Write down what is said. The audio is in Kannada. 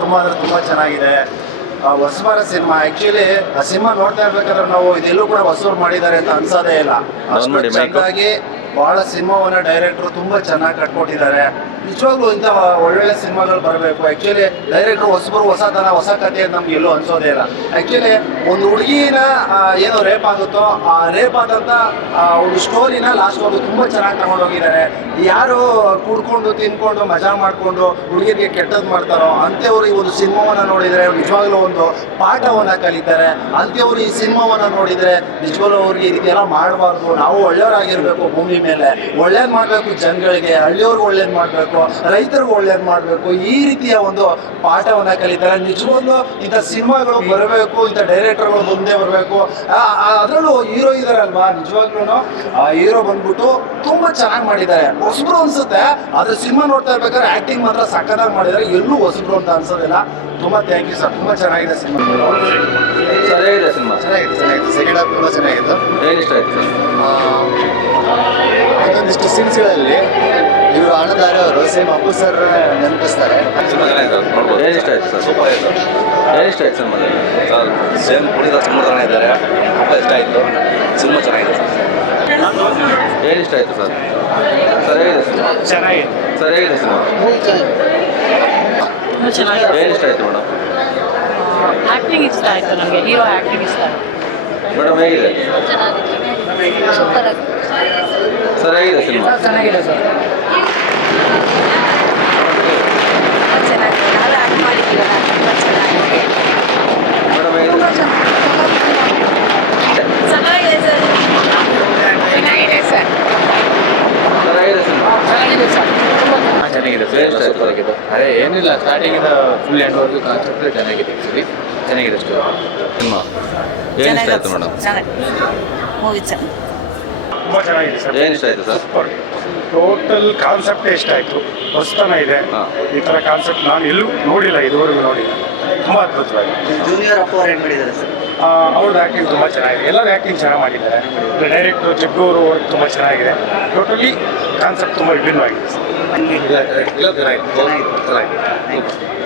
ತುಂಬ ಅಂದ್ರೆ ತುಂಬ ಚೆನ್ನಾಗಿದೆ. ಹೊಸಬರ ಸಿನಿಮಾ. ಆ್ಯಕ್ಚುಲಿ ಆ ಸಿನಿಮಾ ನೋಡ್ತಾ ಇರ್ಬೇಕಾದ್ರೆ ನಾವು ಇದೆಲ್ಲೂ ಕೂಡ ಹೊಸೂರು ಮಾಡಿದ್ದಾರೆ ಅಂತ ಅನ್ಸೋದೇ ಇಲ್ಲ. ಅಷ್ಟು ಚೆನ್ನಾಗಿ ಬಹಳ ಸಿನಿಮಾವನ್ನ ಡೈರೆಕ್ಟ್ರು ತುಂಬ ಚೆನ್ನಾಗಿ ಕಟ್ಕೊಟ್ಟಿದ್ದಾರೆ ನಿಜವಾಗ್ಲೂ ಇಂಥ ಒಳ್ಳೊಳ್ಳೆ ಸಿನಿಮಾಗಳು ಬರಬೇಕು. ಆ್ಯಕ್ಚುಲಿ ಡೈರೆಕ್ಟ್ರು ಹೊಸಬರು ಹೊಸತನ ಹೊಸ ಕಥೆ ಅಂತ ನಮ್ಗೆ ಎಲ್ಲೂ ಅನ್ಸೋದೇ ಇಲ್ಲ. ಆ್ಯಕ್ಚುಲಿ ಒಂದು ಹುಡುಗಿನ ಏನೋ ರೇಪ್ ಆಗುತ್ತೋ, ಆ ರೇಪ್ ಆದಂಥ ಒಂದು ಸ್ಟೋರಿನ ಲಾಸ್ಟ್ ಒಂದು ತುಂಬ ಚೆನ್ನಾಗಿ ತಗೊಂಡೋಗಿದ್ದಾರೆ ಯಾರು ಕುಡ್ಕೊಂಡು, ತಿನ್ಕೊಂಡು, ಮಜಾ ಮಾಡಿಕೊಂಡು ಹುಡುಗಿರಿಗೆ ಕೆಟ್ಟದ್ದು ಮಾಡ್ತಾರೋ, ಅಂಥವ್ರು ಈ ಒಂದು ಸಿನಿಮಾವನ್ನ ನೋಡಿದರೆ ನಿಜವಾಗ್ಲೂ ಒಂದು ಪಾಠವನ್ನ ಕಲಿತಾರೆ. ಅಂಥವ್ರು ಈ ಸಿನಿಮಾವನ್ನ ನೋಡಿದರೆ ನಿಜವಾಗ್ಲೂ ಅವ್ರಿಗೆ ಈ ರೀತಿ ಎಲ್ಲ ಮಾಡಬಾರ್ದು. ನಾವು ಒಳ್ಳೆಯವರಾಗಿರ್ಬೇಕು, ಭೂಮಿ ಮೇಲೆ ಒಳ್ಳೇದು ಮಾಡಬೇಕು ಜನಗಳಿಗೆ ಹಳ್ಳಿಯವ್ರಿಗೆ ಒಳ್ಳೇದು ಮಾಡಬೇಕು ರೈತರಿಗೆ ಒಳ್ಳೇದು ಮಾಡಬೇಕು ಈ ರೀತಿಯ ಒಂದು ಪಾಠವನ್ನ ಕಲಿತಾರೆ. ನಿಜವಾಗ್ಲೂ ಇಂಥ ಸಿನಿಮಾಗಳು ಬರಬೇಕು ಇಂಥ ಡೈರೆಕ್ಟರ್ಗಳು ಮುಂದೆ ಬರಬೇಕು. ಅದರಲ್ಲೂ ಹೀರೋ ಇದಾರಲ್ವಾ? ನಿಜವಾಗ್ಲೂ ಆ ಹೀರೋ ಬಂದ್ಬಿಟ್ಟು ತುಂಬಾ ಚೆನ್ನಾಗಿ ಮಾಡಿದ್ದಾರೆ. ಹೊಸಬ್ರು ಅನ್ಸುತ್ತೆ ಆದ್ರೆ ಸಿನಿಮಾ ನೋಡ್ತಾ ಇರ್ಬೇಕಾದ್ರೆ ಆಕ್ಟಿಂಗ್ ಮಾತ್ರ ಸಖತ್ತಾಗಿ ಮಾಡಿದ್ದಾರೆ. ಎಲ್ಲೂ ಹೊಸಬ್ರು ಅಂತ ಅನ್ಸೋದಿಲ್ಲ. ತುಂಬಾ ಥ್ಯಾಂಕ್ ಯು ಸರ್ ತುಂಬಾ ಚೆನ್ನಾಗಿದೆ ಸಿನಿಮಾ. ಚೆನ್ನಾಗಿದೆ ಸಿನಿಮಾ. ಚೆನ್ನಾಗಿದೆ ಚೆನ್ನಾಗಿದೆ. ಸೆಕೆಂಡ್ ಹಾಫ್ ತುಂಬಾ ಚೆನ್ನಾಗಿತ್ತು ಏನು ಇಷ್ಟ ಆಯ್ತು ಸರ್ ಒಂದೊಂದಿಷ್ಟು ಸೀನ್ಸ್ಗಳಲ್ಲಿ ಇವರು ಆನಂದಾರೆ ಅವರು ಸೇಮ್ ಅಪ್ಪು ಸರ್ ನೆನಪಿಸ್ತಾರೆ ಸರ್ ಏನು ಇಷ್ಟ ಆಯ್ತು ಸರ್? ಸೂಪರ್ ಆಯಿತು. ಏನು ಇಷ್ಟ ಆಯ್ತು ಸಿನಿಮಾದಲ್ಲಿ? ಸರ್ ಸೇಮ್ ಕುಡಿದ ತುಂಬ ಜನ ಇದ್ದಾರೆ. ತುಂಬ ಇಷ್ಟ ಆಯಿತು. ಸಿನಿಮಾ ಚೆನ್ನಾಗಿದೆ. ಸರ್ ಏನು ಇಷ್ಟ ಆಯಿತು ಸರ್? ಸರ್ ಚೆನ್ನಾಗಿದೆ ಸಿನಿಮಾ? ಚೆನ್ನಾಗಿದೆ. ಸರ್ ಏನು ಇಷ್ಟ ಆಯ್ತು ಮೇಡಮ್? ಆ್ಯಕ್ಟಿಂಗ್ ಇಷ್ಟ ಆಯಿತು ನನಗೆ ಹೀರೋ ಆ್ಯಕ್ಟಿಂಗ್ ಇಷ್ಟ ಆಯಿತು. ಮೇಡಮ್ ಹೇಗಿದೆ? ಸೂಪರ್ ಹೇಗಿದೆ ಸಿನಿಮಾ ಚೆನ್ನಾಗಿದೆ ಸರ್. ಚೆನ್ನಾಗಿದೆ. ಆಗಿದೆ ಅದೇ ಏನಿಲ್ಲ ಸ್ಟಾರ್ಟಿಂಗಿಂದ ಫುಲ್ ಎಂಡ್ವರೆಗೂ ಕಾನ್ಸೆಪ್ಟ್ ಚೆನ್ನಾಗಿದೆ ಆ್ಯಕ್ಚುಲಿ ಚೆನ್ನಾಗಿದೆ ಸ್ಟೋರಿ ಸಿನಿಮಾ ಏನು ಇಷ್ಟ ಆಯ್ತು ಮೇಡಮ್? ಮೂವಿ ಚೆನ್ನಾಗಿ ತುಂಬ ಚೆನ್ನಾಗಿದೆ ಸರ್ ಏನು ಇಷ್ಟ ಆಯ್ತು ಸರ್? ಟೋಟಲ್ ಕಾನ್ಸೆಪ್ಟ್ ಇಷ್ಟ ಆಯಿತು. ಹೊಸತನ ಇದೆ. ಹಾ. ಈ ಥರ ಕಾನ್ಸೆಪ್ಟ್ ನಾನು ಎಲ್ಲೂ ನೋಡಿಲ್ಲ ಇದುವರೆಗೂ ನೋಡಿಲ್ಲ. ತುಂಬ ಅದ್ಭುತವಾಗಿ. ಜೂನಿಯರ್ ಅಪ್ಪ ಅವ್ರು ಏನು ಮಾಡಿದ್ದಾರೆ ಸರ್? ಅವ್ರದ್ದು ಆ್ಯಕ್ಟಿಂಗ್ ತುಂಬ ಚೆನ್ನಾಗಿದೆ. ಎಲ್ಲರೂ ಆ್ಯಕ್ಟಿಂಗ್ ಚೆನ್ನಾಗಿ ಮಾಡಿದ್ದಾರೆ. ಡೈರೆಕ್ಟರ್ ಜಗ್ಗೂರು ವರ್ಕ್ ತುಂಬ ಚೆನ್ನಾಗಿದೆ. ಟೋಟಲಿ ಕಾನ್ಸೆಪ್ಟ್ ತುಂಬ ವಿಭಿನ್ನವಾಗಿದೆ. ಸರ್ ಇಲ್ಲ ಚೆನ್ನಾಗಿತ್ತು ಚೆನ್ನಾಗಿದೆ.